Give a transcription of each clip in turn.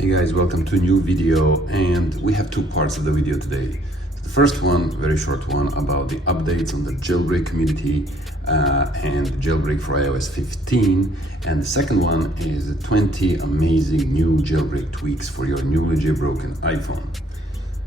Hey guys, welcome to a new video, and we have two parts of the video today. The first one, very short one, about the updates on the jailbreak community and jailbreak for iOS 15, and the second one is the 20 amazing new jailbreak tweaks for your newly jailbroken iPhone.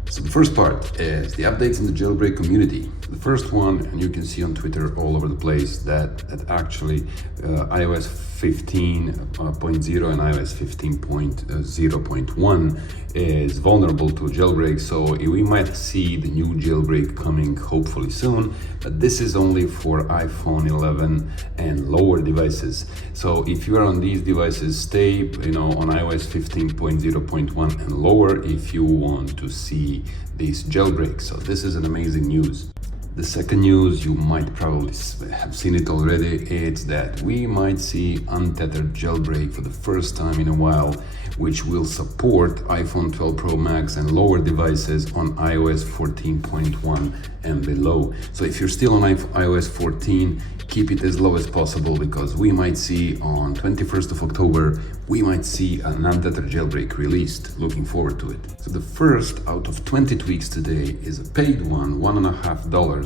So the first part is the updates in the jailbreak community. The first one, and you can see on Twitter all over the place that actually iOS 15.0 and iOS 15.0.1 is vulnerable to jailbreak. So we might see the new jailbreak coming hopefully soon, but this is only for iPhone 11 and lower devices. So if you are on these devices, stay on iOS 15.0.1 and lower if you want to see this jailbreak. So this is an amazing news. The second news, you might probably have seen it already, it's that we might see untethered jailbreak for the first time in a while, which will support iPhone 12 Pro Max and lower devices on iOS 14.1 and below. So if you're still on iOS 14, keep it as low as possible, because we might see on 21st of October, we might see an untethered jailbreak released. Looking forward to it. So the first out of 20 tweaks today is a paid one, $1.50,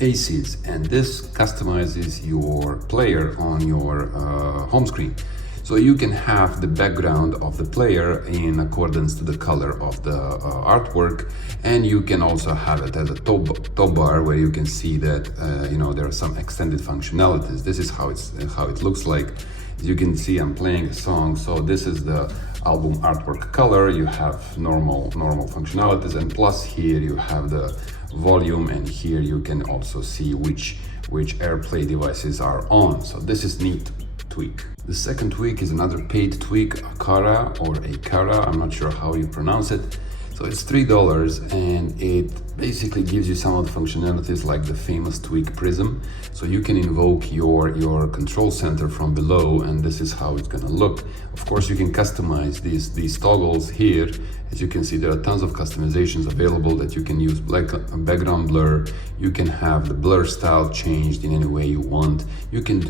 Acies, and this customizes your player on your home screen. So you can have the background of the player in accordance to the color of the artwork, and you can also have it as a top bar where you can see that there are some extended functionalities. This is how it looks like. As you can see, I'm playing a song, so this is the album artwork color. You have normal functionalities, and plus here you have the volume, and here you can also see which AirPlay devices are on. So this is neat tweak. The second tweak is another paid tweak, Akara or Akara, I'm not sure how you pronounce it. So it's $3, and it basically gives you some of the functionalities like the famous tweak Prism. So you can invoke your control center from below, and this is how it's gonna look. Of course, you can customize these toggles here. As you can see, there are tons of customizations available that you can use. Background blur, you can have the blur style changed in any way you want. You can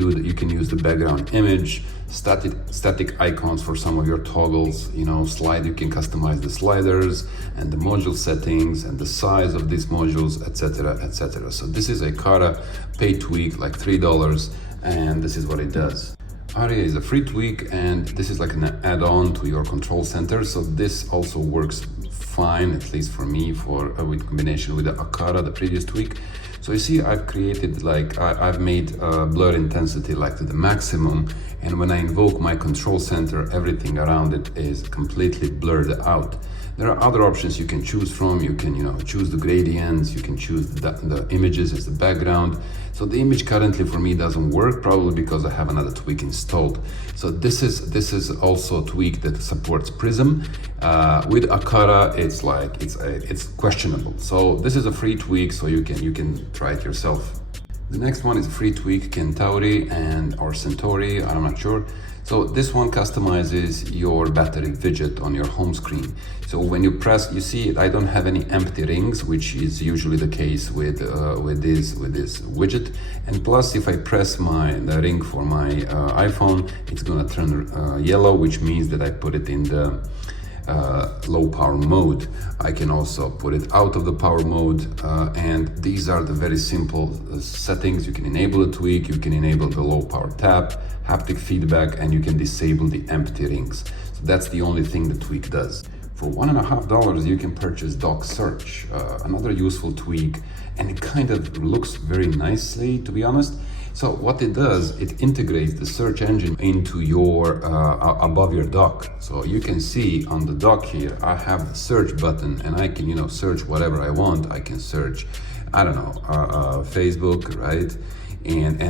use the background image, static icons for some of your toggles, you can customize the sliders and the module settings and the size of these modules, etc. So this is a Akara paid tweak, like $3, and this is what it does. Aria is a free tweak, and this is like an add-on to your control center. So this also works fine, at least for me, with combination with the Akara, the previous tweak. So you see, I've created I've made blur intensity like to the maximum, and when I invoke my control center, everything around it is completely blurred out. There are other options you can choose from. You can choose the gradients, you can choose the images as the background. So the image currently for me doesn't work, probably because I have another tweak installed. So this is also a tweak that supports Prism. With Akara, it's questionable. So this is a free tweak, so you can try it yourself. The next one is a free tweak, Centauri or Centauri, I'm not sure. So this one customizes your battery widget on your home screen. So when you press, you see I don't have any empty rings, which is usually the case with this widget. And plus, if I press the ring for my iPhone, it's gonna turn yellow, which means that I put it in the low power mode. I can also put it out of the power mode, and these are the very simple settings. You can enable a tweak, you can enable the low power tap, haptic feedback, and you can disable the empty rings. So that's the only thing the tweak does. For $1.50, you can purchase DockSearch, another useful tweak, and it kind of looks very nicely, to be honest. So what it does, it integrates the search engine into your above your dock. So you can see on the dock here, I have the search button, and I can search whatever I want. I can search, I don't know, Facebook, right? And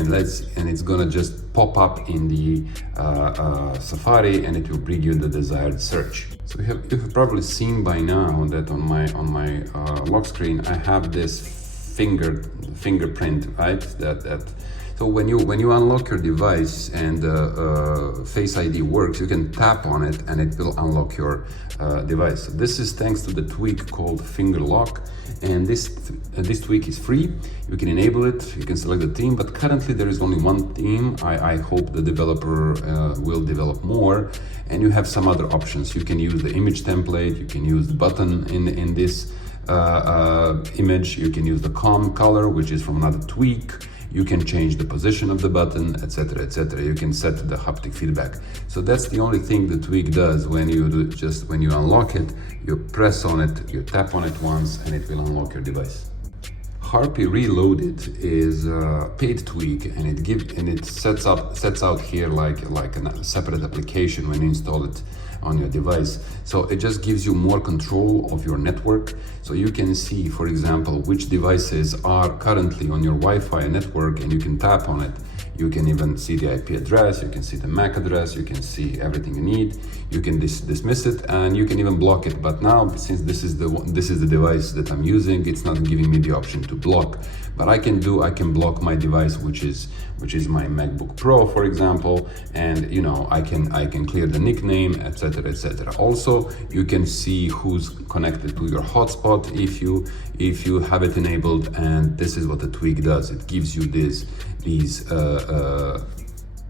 it's gonna just pop up in the Safari, and it will bring you the desired search. So you've probably seen by now that on my lock screen I have this fingerprint, right? So when you unlock your device and Face ID works, you can tap on it and it will unlock your device. This is thanks to the tweak called FingerLock, and this tweak is free. You can enable it, you can select the theme, but currently there is only one theme. I hope the developer will develop more, and you have some other options. You can use the image template, you can use the button in this image, you can use the COM color, which is from another tweak. You can change the position of the button, etc., etc. You can set the haptic feedback. So that's the only thing the tweak does. When you unlock it, you press on it, you tap on it once, and it will unlock your device. Harpy Reloaded is a paid tweak, and it sets out here like a separate application when you install it on your device. So it just gives you more control of your network. So you can see, for example, which devices are currently on your Wi-Fi network, and you can tap on it. You can even see the IP address, you can see the MAC address, you can see everything you need. You can dismiss it, and you can even block it. But now, since this is the device that I'm using, it's not giving me the option to block. But I can block my device, which is my MacBook Pro, for example, and I can clear the nickname, etc., etc. Also, you can see who's connected to your hotspot if you have it enabled, and this is what the tweak does. It gives you these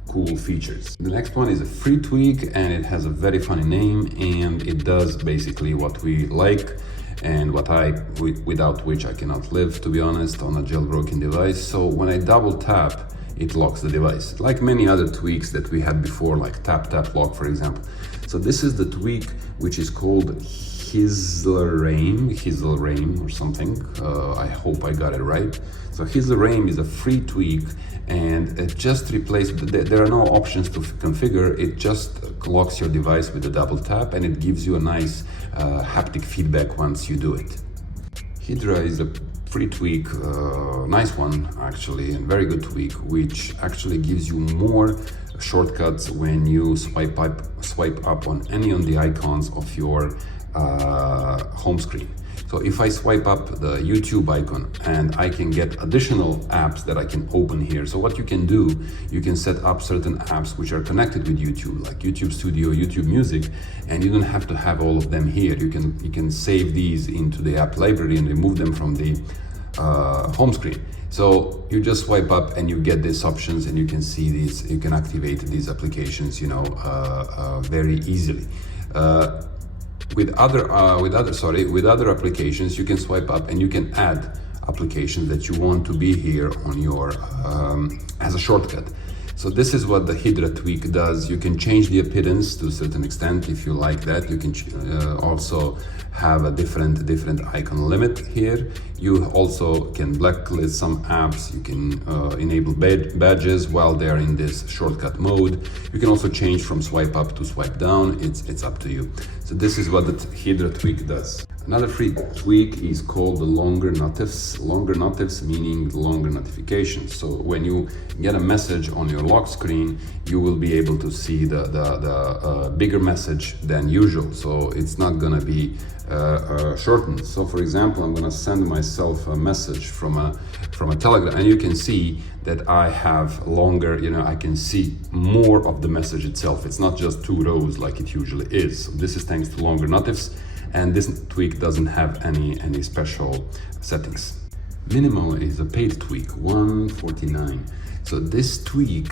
cool features. The next one is a free tweak, and it has a very funny name, and it does basically what we like and without which I cannot live, to be honest, on a jailbroken device. So when I double tap, it locks the device, like many other tweaks that we had before, like tap lock, for example. So this is the tweak which is called Hislreim or something. I hope I got it right. So Hislreim is a free tweak, and it just replaces, there are no options to configure, it just locks your device with a double tap, and it gives you a nice haptic feedback once you do it. Hydra is a free tweak, nice one actually, and very good tweak, which actually gives you more shortcuts when you swipe up on any of the icons of your home screen. So if I swipe up the YouTube icon, and I can get additional apps that I can open here. So what you can do, you can set up certain apps which are connected with YouTube, like YouTube Studio, YouTube Music, and you don't have to have all of them here. You can save these into the app library and remove them from the home screen. So you just swipe up and you get these options, and you can see these, you can activate these applications, very easily. With other applications, you can swipe up and you can add applications that you want to be here on your as a shortcut. So this is what the Hydra tweak does. You can change the appearance to a certain extent if you like that. You can also have a different icon limit here. You also can blacklist some apps. You can enable badges while they're in this shortcut mode. You can also change from swipe up to swipe down. It's up to you. So this is what the Hydra tweak does. Another free tweak is called the LongerNotifs. LongerNotifs meaning longer notifications. So when you get a message on your lock screen, you will be able to see the bigger message than usual. So it's not gonna be shortened. So for example, I'm gonna send myself a message from a Telegram, and you can see that I have longer, I can see more of the message itself. It's not just 2 rows like it usually is. So this is thanks to LongerNotifs. And this tweak doesn't have any special settings. Minimal is a paid tweak, $149. So this tweak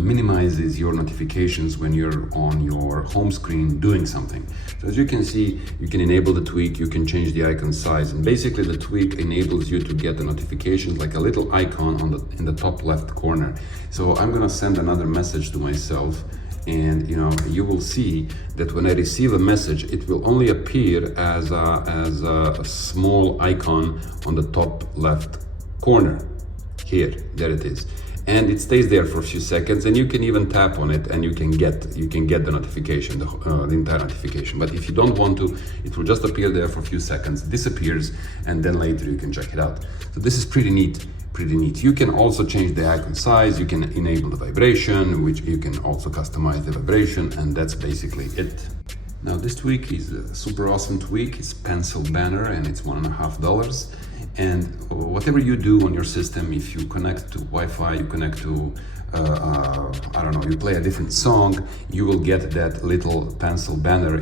minimizes your notifications when you're on your home screen doing something. So as you can see, you can enable the tweak, you can change the icon size, and basically the tweak enables you to get the notifications like a little icon in the top left corner. So I'm gonna send another message to myself, and you will see that when I receive a message, it will only appear as a small icon on the top left corner here. There it is, and it stays there for a few seconds, and you can even tap on it and you can get the notification, the entire notification. But if you don't want to, it will just appear there for a few seconds, disappears, and then later you can check it out. So this is pretty neat. You can also change the icon size, you can enable the vibration, which you can also customize the vibration, and that's basically it. Now this tweak is a super awesome tweak. It's PencilBanner, and it's $1.50. And whatever you do on your system, if you connect to Wi-Fi, you connect to I don't know, you play a different song, you will get that little pencil banner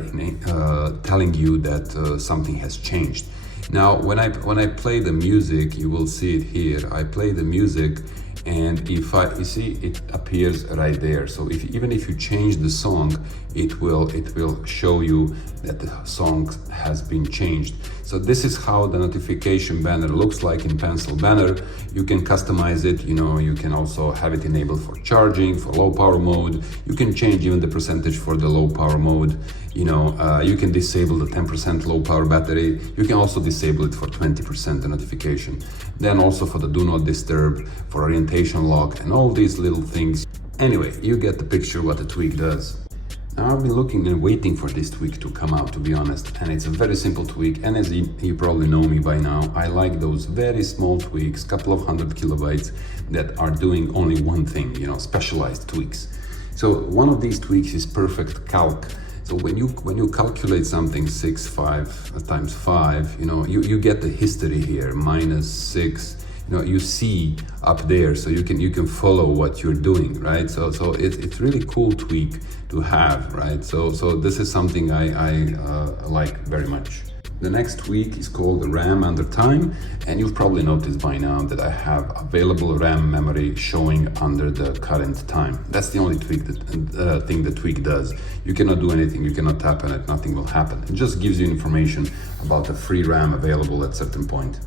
telling you that something has changed. Now, when I play the music, you will see it here. I play the music, and you see it appears right there. So even if you change the song, it will show you that the song has been changed. So this is how the notification banner looks like in PencilBanner. You can customize it, you can also have it enabled for charging, for low power mode. You can change even the percentage for the low power mode. You can disable the 10% low power battery. You can also disable it for 20% the notification. Then also for the do not disturb, for orientation lock, and all these little things. Anyway, you get the picture what the tweak does. Now, I've been looking and waiting for this tweak to come out, to be honest, and it's a very simple tweak, and as you probably know me by now, I like those very small tweaks, couple of 100 kilobytes, that are doing only one thing, specialized tweaks. So one of these tweaks is PerfectCalc. So when you calculate something 6 times 5, you get the history here, -6. You see up there, so you can follow what you're doing, right? So it's really cool tweak to have, right? So this is something I like very much. The next tweak is called the RAMUnderTime, and you've probably noticed by now that I have available RAM memory showing under the current time. That's the only tweak thing the tweak does. You cannot do anything, you cannot tap on it, nothing will happen. It just gives you information about the free RAM available at certain point.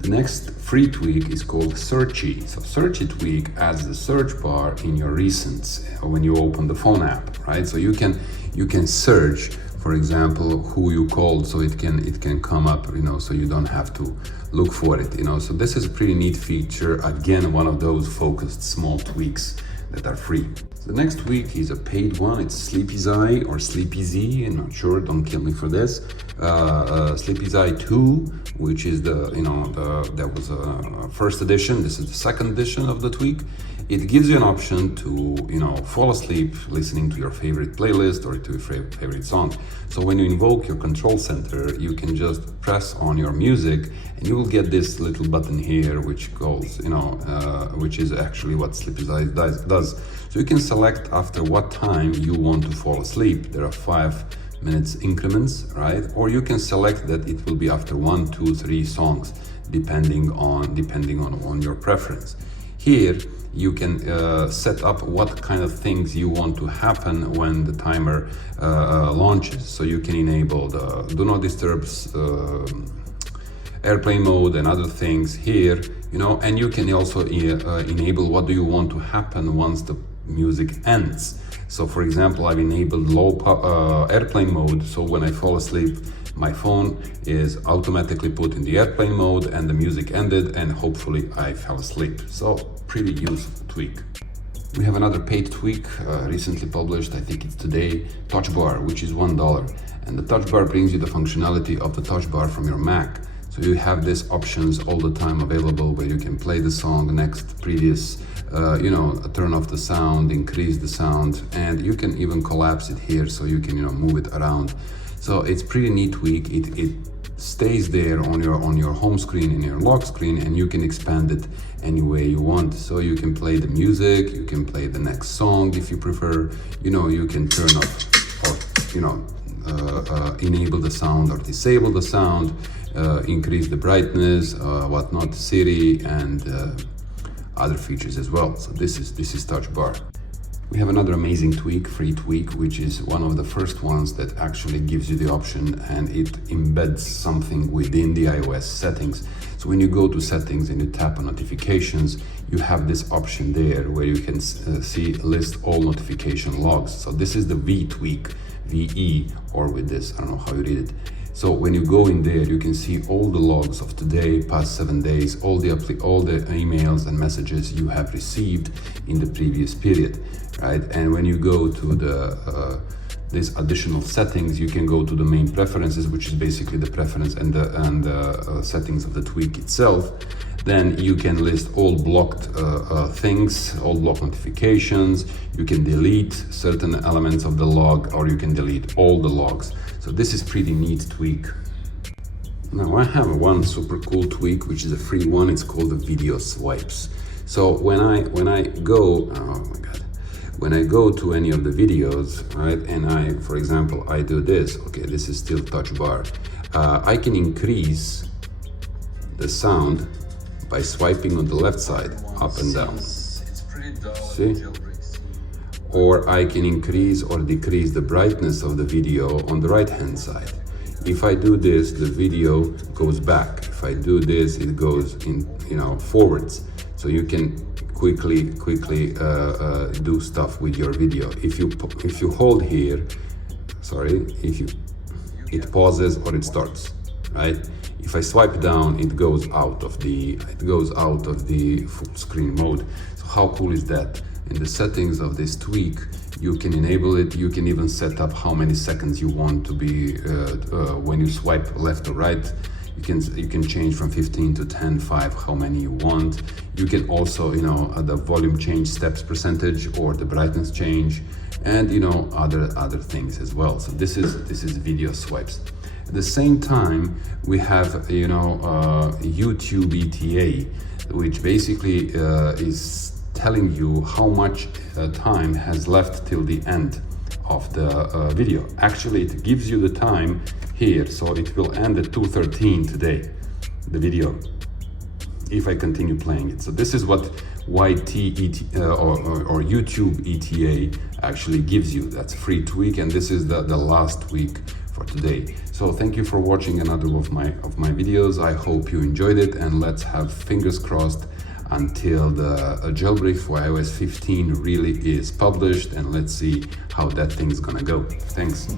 The next free tweak is called Searchy. So Searchy tweak adds the search bar in your recents when you open the phone app, right? So you can search, for example, who you called, so it can come up, so you don't have to look for it, So this is a pretty neat feature. Again, one of those focused small tweaks that are free. The next tweak is a paid one. It's Sleepizy or Sleepizy. I'm not sure. Don't kill me for this. Sleepizy 2, which is that was a first edition. This is the second edition of the tweak. It gives you an option to fall asleep listening to your favorite playlist or to your favorite song. So when you invoke your control center, you can just press on your music, and you will get this little button here, which goes, which is actually what Sleepizy does. So you can select after what time you want to fall asleep. There are 5 minutes increments, right? Or you can select that it will be after 1, 2, 3 songs, depending on your preference. Here you can set up what kind of things you want to happen when the timer launches. So you can enable the do not disturb, airplane mode, and other things here, and you can also enable what do you want to happen once the music ends. So for example, I've enabled airplane mode, so when I fall asleep, my phone is automatically put in the airplane mode and the music ended, and hopefully I fell asleep. So pretty useful tweak. We have another paid tweak recently published, I think it's today, Touchbar, which is $1. And the Touchbar brings you the functionality of the Touchbar from your Mac. So you have these options all the time available, where you can play the song, next, previous, turn off the sound, increase the sound, and you can even collapse it here, so you can move it around. So it's pretty neat tweak. It stays there on your home screen and your lock screen, and you can expand it any way you want. So you can play the music, you can play the next song if you prefer. You can turn off or enable the sound or disable the sound, increase the brightness, whatnot, Siri, and other features as well. So this is Touchbar. We have another amazing tweak, free tweak, which is one of the first ones that actually gives you the option, and it embeds something within the iOS settings. So when you go to settings and you tap on notifications, you have this option there where you can see list all notification logs. So this is the V tweak, VE, or with this, I don't know how you read it. So when you go in there, you can see all the logs of today, past 7 days, all the emails and messages you have received in the previous period, right? And when you go to these additional settings, you can go to the main preferences, which is basically the preference and the settings of the tweak itself. Then you can list all blocked things, all blocked notifications. You can delete certain elements of the log, or you can delete all the logs. So this is pretty neat tweak. Now I have one super cool tweak, which is a free one. It's called the VideoSwipes. So when I go, oh my god, when I go to any of the videos, right, and for example, I do this. Okay, this is still Touchbar. I can increase the sound by swiping on the left side, up and down. See? Or I can increase or decrease the brightness of the video on the right hand side. If I do this, the video goes back. If I do this, it goes in, forwards. So you can quickly do stuff with your video. If you hold here, it pauses or it starts, right? If I swipe down, it goes out of the full screen mode. So how cool is that? In the settings of this tweak, you can enable it. You can even set up how many seconds you want to be when you swipe left or right. You can change from 15 to 10, 5, how many you want. You can also, the volume change steps percentage or the brightness change, and other things as well. So this is VideoSwipes. At the same time, we have YouTube ETA, which basically is telling you how much time has left till the end of the video. Actually, it gives you the time here, so it will end at 2:13 today, the video, if I continue playing it. So this is what YTETA or YouTube ETA actually gives you. That's a free tweak, and this is the last tweak for today. So thank you for watching another of my videos. I hope you enjoyed it, and let's have fingers crossed until the jailbreak for iOS 15 really is published, and let's see how that thing's gonna go. Thanks.